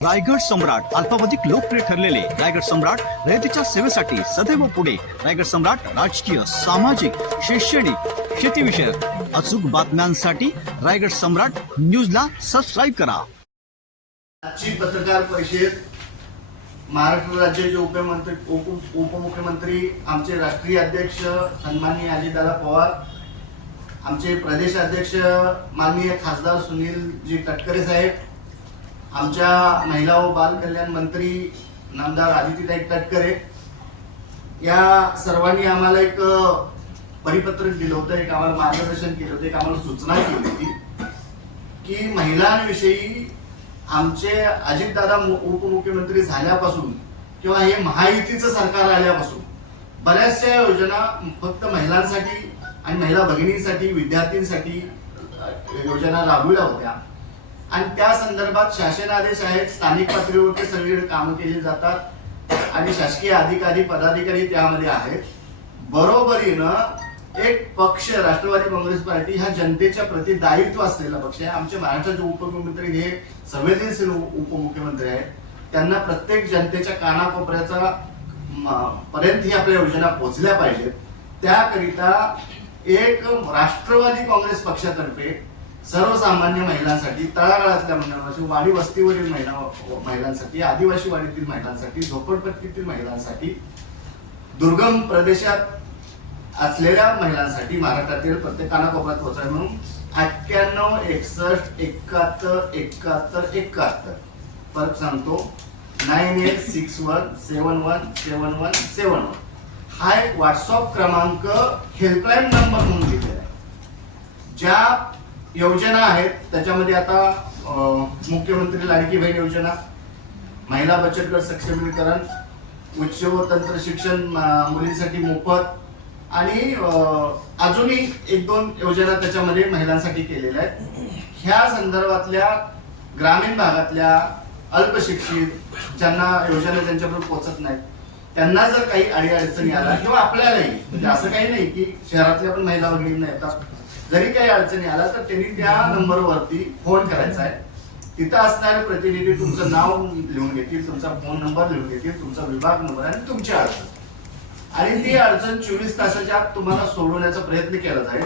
रायगड सम्राट अल्पावधिक लोकप्रिय ठरलेले रायगड सम्राट रयतेच्या सेवेसाठी सदैव पुढे. रायगड सम्राट राजकीय सामाजिक शैक्षणिक शेतीविषयक अचूक बातम्यांसाठी रायगड सम्राट न्यूजला सबस्क्राईब करा. आजची पत्रकार परिषद महाराष्ट्र राज्याचे उपमंत्री उप उपमुख्यमंत्री आमचे राष्ट्रीय अध्यक्ष सन्माननीय अजितदादा पवार आमचे प्रदेश अध्यक्ष माननीय खासदार सुनीलजी तटकरे साहेब आमच्या महिला व बाल कल्याण मंत्री नामदार आदितीताई तटकरे या सर्वांनी आम्हाला एक परिपत्रक दिलं होतं एक आम्हाला मार्गदर्शन केलं होतं एक आम्हाला सूचना केली होती की महिलांविषयी आमचे अजितदादा उपमुख्यमंत्री झाल्यापासून किंवा हे महायुतीचं सरकार आल्यापासून बऱ्याचशा योजना फक्त महिलांसाठी आणि महिला भगिनींसाठी विद्यार्थ्यांसाठी योजना राबविल्या होत्या. आणि त्या संदर्भात शासन आदेश आहेत स्थानिक पातळीवर ते सगळीकडे कामं केली जातात आणि शासकीय अधिकारी पदाधिकारी त्यामध्ये आहेत. बरोबरीनं एक पक्ष राष्ट्रवादी काँग्रेस पार्टी हा जनतेच्या प्रति दायित्व असलेला पक्ष आहे. आमचे महाराष्ट्राचे उपमुख्यमंत्री हे संवेदनशील उपमुख्यमंत्री आहेत. त्यांना प्रत्येक जनतेच्या कानाकोपऱ्याचा पर्यंत ही आपल्या योजना पोहोचल्या पाहिजेत. त्याकरिता एक राष्ट्रवादी काँग्रेस पक्षातर्फे सर्वसामान्य महिलांसाठी तळागाळातल्या महिलांसाठी वाडी वस्तीवरील महिला महिलांसाठी आदिवासी वाडीतील महिलांसाठी झोपडपट्टीतील महिलांसाठी दुर्गम प्रदेशात असलेल्या महिलांसाठी महाराष्ट्रातील प्रत्येक कानाकोपऱ्यात पोहोचाय म्हणून अठ्ठ्याण्णव एकसष्ट एकाहत्तर एकाहत्तर एकाहत्तर. परत सांगतो. Nine eight six one seven one seven one seven one. हा एक व्हॉट्सअप क्रमांक हेल्पलाईन नंबर म्हणून दिलेला आहे. ज्या योजना आहेत. त्याच्यामध्ये आता मुख्यमंत्री लाडकी बहीण योजना महिला बचत गट सक्षमीकरण उच्च व तंत्र शिक्षण मुलींसाठी मोफत आणि अजूनही एक दोन योजना त्याच्यामध्ये महिलांसाठी केलेल्या आहेत. ह्या संदर्भातल्या ग्रामीण भागातल्या अल्पशिक्षित ज्यांना योजना त्यांच्यापर्यंत पोहोचत नाहीत त्यांना जर काही अडीअडचणी आल्या किंवा आपल्यालाही म्हणजे असं काही नाही की शहरातल्या पण महिला वगैरे येतात जरी काही अडचणी आल्या तर त्यांनी त्या नंबरवरती फोन करायचा आहे. तिथं असणारे प्रतिनिधी तुमचं नाव लिहून घेतील तुमचा फोन नंबर लिहून घेतील तुमचा विभाग नंबर आणि तुमची अडचण. आणि ती अडचण चोवीस तासाच्या आत तुम्हाला सोडवण्याचा प्रयत्न केला जाईल.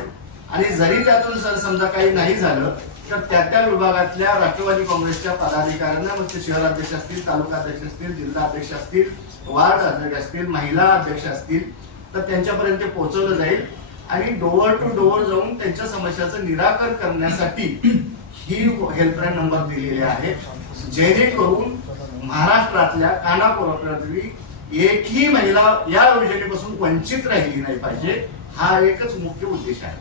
आणि जरी त्यातून सर समजा काही नाही झालं तर त्या त्या विभागातल्या राष्ट्रवादी काँग्रेसच्या पदाधिकाऱ्यांना मग ते शहराध्यक्ष असतील तालुका अध्यक्ष असतील जिल्हा अध्यक्ष असतील वार्ड अध्यक्ष असतील महिला अध्यक्ष असतील तर त्यांच्यापर्यंत ते पोहोचवलं जाईल. आणि डोअर टू डोअर जाऊन त्यांच्या समस्याचं निराकरण करण्यासाठी ही हेल्पलाईन नंबर दिलेले आहे. जेणेकरून महाराष्ट्रातल्या कानाकोपऱ्यातली एकही महिला या योजनेपासून वंचित राहिली नाही पाहिजे. हा एकच मुख्य उद्देश आहे.